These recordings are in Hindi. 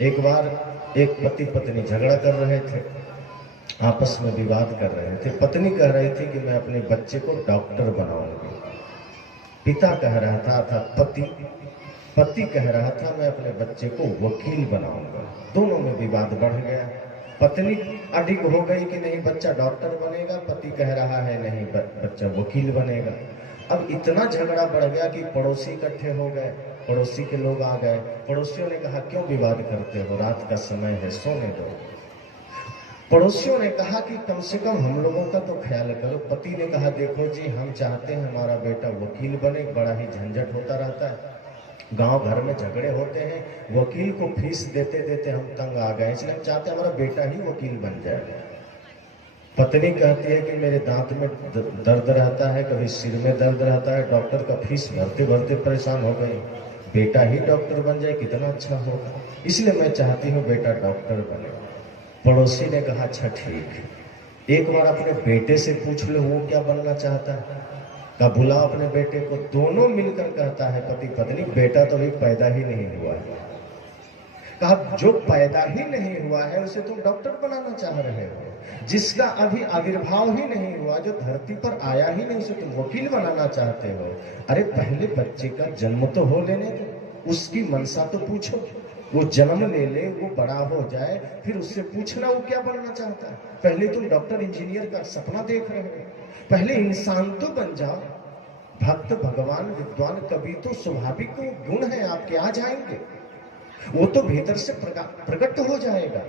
एक बार एक पति पत्नी झगड़ा कर रहे थे, आपस में विवाद कर रहे थे। पत्नी कह रही थी कि मैं अपने बच्चे को डॉक्टर बनाऊंगी। पिता कह रहा था अर्थात पति कह रहा था मैं अपने बच्चे को वकील बनाऊंगा। दोनों में विवाद बढ़ गया। पत्नी अडिग हो गई कि नहीं बच्चा डॉक्टर बनेगा, पति कह रहा है नहीं बच्चा वकील बनेगा। अब इतना झगड़ा बढ़ गया कि पड़ोसी इकट्ठे हो गए, पड़ोसी के लोग आ गए। पड़ोसियों ने कहा क्यों विवाद करते हो, रात का समय है, सोने दो। पड़ोसियों ने कहा कि कम से कम हम लोगों का तो ख्याल करो। पति ने कहा देखो जी, हम चाहते हैं हमारा बेटा वकील बने, बड़ा ही झंझट होता रहता है, गांव घर में झगड़े होते हैं, वकील को फीस देते देते हम तंग आ गए, इसलिए हम चाहते हैं हमारा बेटा ही वकील बन जाए। पत्नी कहती है कि मेरे दांत में दर्द रहता है, कभी सिर में दर्द रहता है, डॉक्टर का फीस भरते भरते परेशान हो गई, बेटा ही डॉक्टर बन जाए कितना अच्छा होगा, इसलिए मैं चाहती हूँ बेटा डॉक्टर बने। पड़ोसी ने कहा अच्छा ठीक, एक बार अपने बेटे से पूछ लो वो क्या बनना चाहता है। का बुला अपने बेटे को। दोनों मिलकर कहता है पति पत्नी, बेटा तो अभी पैदा ही नहीं हुआ है। कहा जो पैदा ही नहीं हुआ है उसे तुम डॉक्टर बनाना चाह रहे हो, जिसका अभी आविर्भाव ही नहीं हुआ, जो धरती पर आया ही नहीं, उसे तुम वकील बनाना चाहते हो। अरे पहले बच्चे का जन्म तो हो लेने दो, उसकी मनसा तो पूछो, वो जन्म ले ले, वो बड़ा हो जाए, फिर उससे पूछना वो क्या बनना चाहता है। पहले तुम डॉक्टर इंजीनियर का सपना देख रहे हो, पहले इंसान तो बन जाओ। भक्त भगवान विद्वान कवि तो स्वाभाविक गुण है आपके, आ जाएंगे, वो तो भीतर से प्रकट हो जाएगा।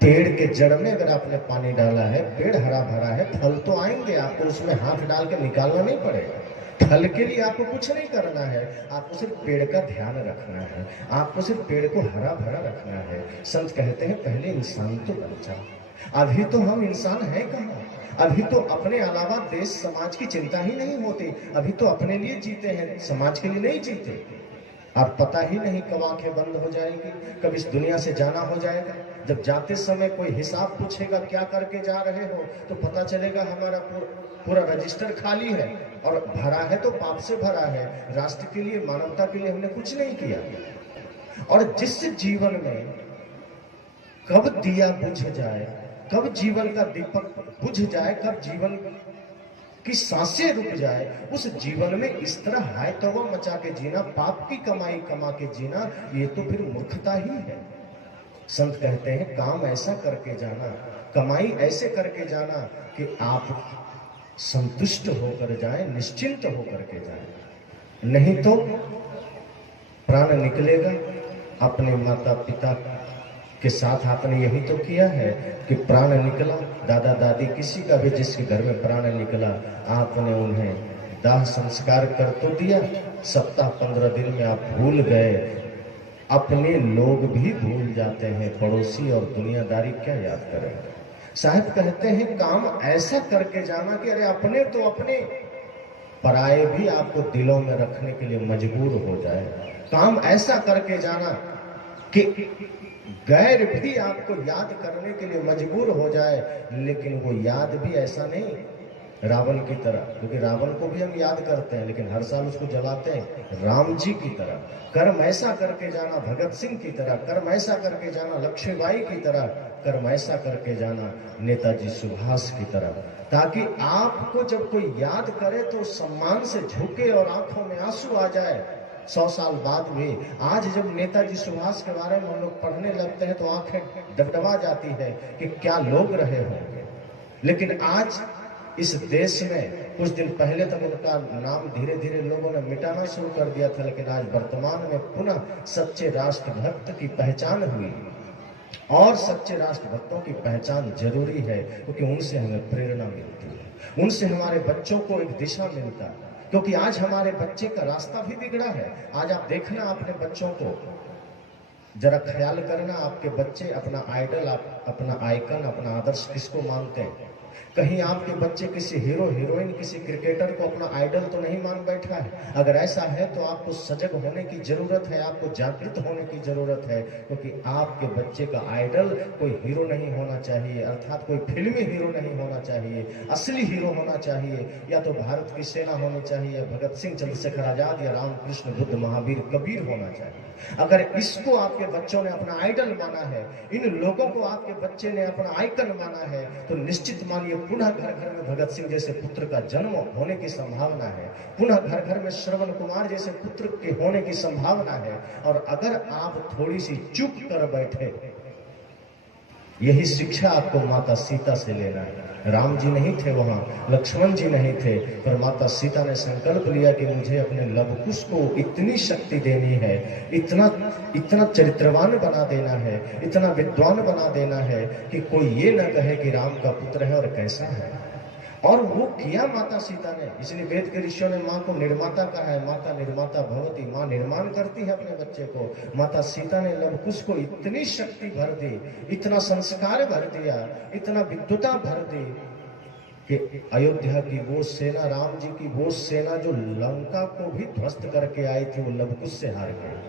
पेड़ के जड़ में अगर आपने पानी डाला है, पेड़ हरा भरा है, फल तो आएंगे, आपको उसमें हाथ डाल के निकालना नहीं पड़ेगा। फल के लिए आपको कुछ नहीं करना है, आपको सिर्फ पेड़ का ध्यान रखना है, आपको सिर्फ पेड़ को हरा भरा रखना है। संत कहते हैं पहले इंसान तो बन जाओ। अभी तो हम इंसान हैं कहाँ, अभी तो अपने अलावा देश समाज की चिंता ही नहीं होती, अभी तो अपने लिए जीते हैं, समाज के लिए नहीं जीते। आप पता ही नहीं कब आंखें बंद हो जाएंगी, कब इस दुनिया से जाना हो जाएगा। जब जाते समय कोई हिसाब पूछेगा क्या करके जा रहे हो, तो पता चलेगा हमारा पूरा रजिस्टर खाली है, और भरा है तो पाप से भरा है, राष्ट्र के लिए मानवता के लिए हमने कुछ नहीं किया। और जिस जीवन में कब दिया बुझ जाए, कब जीवन का दीपक बुझ जाए, कब जीवन कि सांसें रुक जाए, उस जीवन में इस तरह हाय तौबा मचा के जीना, पाप की कमाई कमा के जीना, ये तो फिर मूर्खता ही है। संत कहते हैं काम ऐसा करके जाना, कमाई ऐसे करके जाना कि आप संतुष्ट होकर जाएं, निश्चिंत होकर के जाएं। नहीं तो प्राण निकलेगा। अपने माता पिता के साथ आपने यही तो किया है कि प्राण निकला, दादा दादी किसी का भी जिसके घर में प्राण निकला, आपने उन्हें दाह संस्कार कर तो दिया, सप्ताह 15 दिन में आप भूल गए। अपने लोग भी भूल जाते हैं, पड़ोसी और दुनियादारी क्या याद करें। साहब कहते हैं काम ऐसा करके जाना कि अरे अपने तो अपने, पराये भी आपको दिलों में रखने के लिए मजबूर हो जाए। काम ऐसा करके जाना कि गैर भी आपको याद करने के लिए मजबूर हो जाए, लेकिन वो याद भी ऐसा नहीं रावण की तरह, क्योंकि रावण को भी हम याद करते हैं लेकिन हर साल उसको जलाते हैं। राम जी की तरह कर्म ऐसा करके जाना, भगत सिंह की तरह कर्म ऐसा करके जाना, लक्ष्मीबाई की तरह कर्म ऐसा करके जाना, नेताजी सुभाष की तरह, ताकि आपको जब कोई याद करे तो सम्मान से झुके और आंखों में आंसू आ जाए। 100 साल बाद भी आज जब नेताजी सुभाष के बारे में हम लोग पढ़ने लगते हैं तो आंखें डबडबा जाती है कि क्या लोग रहे होंगे। लेकिन आज इस देश में कुछ दिन पहले तक उनका नाम धीरे धीरे लोगों ने मिटाना शुरू कर दिया था, लेकिन आज वर्तमान में पुनः सच्चे राष्ट्रभक्त की पहचान हुई। और सच्चे राष्ट्रभक्तों की पहचान जरूरी है, क्योंकि उनसे हमें प्रेरणा मिलती है, उनसे हमारे बच्चों को एक दिशा मिलता है। क्योंकि आज हमारे बच्चे का रास्ता भी बिगड़ा है। आज आप देखना अपने बच्चों को, जरा ख्याल करना, आपके बच्चे अपना आइडल, अपना आइकन, अपना आदर्श किसको मानते हैं। कहीं आपके बच्चे किसी हीरो हीरोइन, किसी क्रिकेटर को अपना आइडल तो नहीं मान बैठा है। अगर ऐसा है तो आपको सजग होने की जरूरत है, आपको जागृत होने की जरूरत है, क्योंकि आपके बच्चे का आइडल कोई हीरो नहीं होना चाहिए, अर्थात कोई फिल्मी हीरो नहीं होना चाहिए, असली हीरो होना चाहिए। या तो भारत की सेना होनी चाहिए, भगत सिंह, चंद्रशेखर आजाद, या रामकृष्ण बुद्ध महावीर कबीर होना चाहिए। अगर इसको आपके बच्चों ने अपना आइडल माना है, इन लोगों को आपके बच्चे ने अपना आइकन माना है, तो निश्चित मानिए पुनः घर घर में भगत सिंह जैसे पुत्र का जन्म होने की संभावना है, पुनः घर घर में श्रवण कुमार जैसे पुत्र के होने की संभावना है। और अगर आप थोड़ी सी चुप कर बैठे, यही शिक्षा आपको माता सीता से लेना है। राम जी नहीं थे वहां, लक्ष्मण जी नहीं थे, पर माता सीता ने संकल्प लिया कि मुझे अपने लव कुश को इतनी शक्ति देनी है, इतना चरित्रवान बना देना है, इतना विद्वान बना देना है कि कोई ये न कहे कि राम का पुत्र है और कैसा है। और वो किया माता सीता ने। इसलिए वेद के ऋषियों ने माँ को निर्माता कहा है, माता निर्माता भवती, माँ निर्माण करती है अपने बच्चे को। माता सीता ने लव कुश को इतनी शक्ति भर दी, इतना संस्कार भर दिया, इतना विद्वता भर दी कि अयोध्या की वो सेना, राम जी की वो सेना जो लंका को भी ध्वस्त करके आई थी, वो लव कुश से हार गई।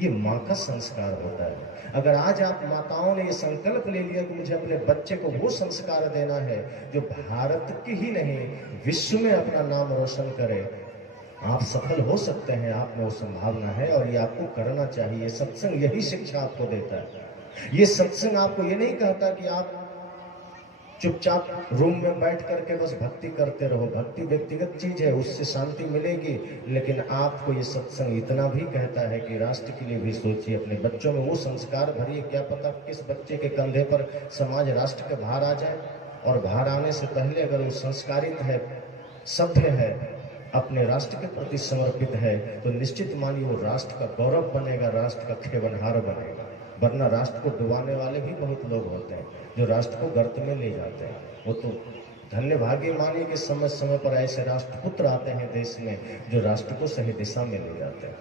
ये माँ का संस्कार होता है। अगर आज आप माताओं ने ये संकल्प ले लिया कि मुझे अपने बच्चे को वो संस्कार देना है जो भारत की ही नहीं विश्व में अपना नाम रोशन करे, आप सफल हो सकते हैं। आप में वो संभावना है और ये आपको करना चाहिए। सत्संग यही शिक्षा आपको देता है। ये सत्संग आपको ये नहीं कहता कि आप चुपचाप रूम में बैठ करके बस भक्ति करते रहो। भक्ति व्यक्तिगत चीज है, उससे शांति मिलेगी, लेकिन आपको ये सत्संग इतना भी कहता है कि राष्ट्र के लिए भी सोचिए, अपने बच्चों में वो संस्कार भरिए। क्या पता किस बच्चे के कंधे पर समाज राष्ट्र के भार आ जाए, और भार आने से पहले अगर वो संस्कारित है, सभ्य है, अपने राष्ट्र के प्रति समर्पित है, तो निश्चित मानिए वो राष्ट्र का गौरव बनेगा, राष्ट्र का खेवनहार बनेगा। वरना राष्ट्र को डुबाने वाले भी बहुत लोग होते हैं जो राष्ट्र को गर्त में ले जाते हैं। वो तो धन्य भाग्य मानिए कि समय समय पर ऐसे राष्ट्रपुत्र आते हैं देश में जो राष्ट्र को सही दिशा में ले जाते हैं।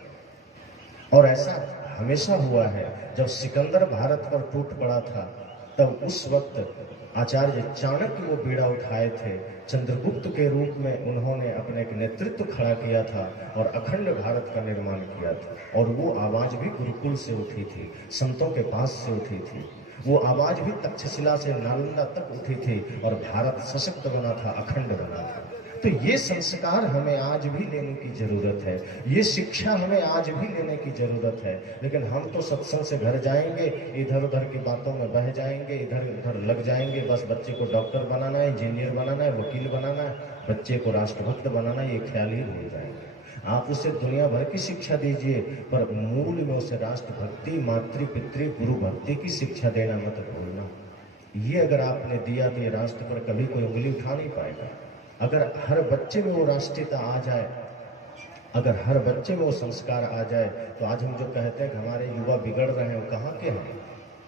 और ऐसा हमेशा हुआ है। जब सिकंदर भारत पर टूट पड़ा था, तब उस वक्त आचार्य चाणक्य वो बीड़ा उठाए थे। चंद्रगुप्त के रूप में उन्होंने अपने एक नेतृत्व खड़ा किया था और अखंड भारत का निर्माण किया था। और वो आवाज भी गुरुकुल से उठी थी, संतों के पास से उठी थी। वो आवाज भी तक्षशिला से नालंदा तक उठी थी और भारत सशक्त बना था, अखंड बना था। तो ये संस्कार हमें आज भी लेने की जरूरत है, ये शिक्षा हमें आज भी लेने की जरूरत है। लेकिन हम तो सत्संग से घर जाएंगे, इधर उधर की बातों में बह जाएंगे, इधर उधर लग जाएंगे। बस बच्चे को डॉक्टर बनाना है, इंजीनियर बनाना है, वकील बनाना है, बच्चे को राष्ट्रभक्त बनाना है, ये ख्याल ही भूल जाएंगे। आप उसे दुनिया भर की शिक्षा दीजिए, पर मूल में उसे राष्ट्रभक्ति, मातृ पितृ गुरु भक्ति की शिक्षा देना मत भूलना। ये अगर आपने दिया तो ये राष्ट्र पर कभी कोई उंगली उठा नहीं पाएगा। अगर हर बच्चे में वो राष्ट्रीयता आ जाए, अगर हर बच्चे में वो संस्कार आ जाए, तो आज हम जो कहते हैं कि हमारे युवा बिगड़ रहे हैं, वो कहाँ के हैं?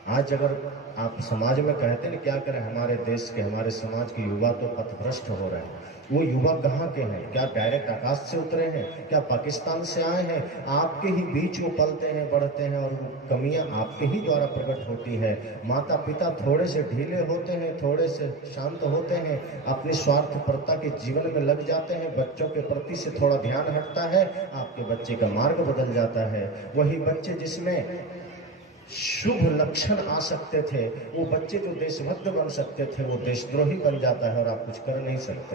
आज अगर आप समाज में कहते हैं क्या करें, हमारे देश के, हमारे समाज के युवा तो पथभ्रष्ट हो रहे हैं, वो युवा कहाँ के हैं? क्या डायरेक्ट आकाश से उतरे हैं? क्या पाकिस्तान से आए हैं? आपके ही बीच वो पलते हैं, बढ़ते हैं, और कमियां आपके ही द्वारा प्रकट होती है। माता पिता थोड़े से ढीले होते हैं, थोड़े से शांत होते हैं, अपनी स्वार्थपरता के जीवन में लग जाते हैं, बच्चों के प्रति से थोड़ा ध्यान हटता है, आपके बच्चे का मार्ग बदल जाता है। वही बच्चे जिसमें शुभ लक्षण आ सकते थे, वो बच्चे जो देशभक्त बन सकते थे, वो देशद्रोही बन जाता है और आप कुछ कर नहीं सकते।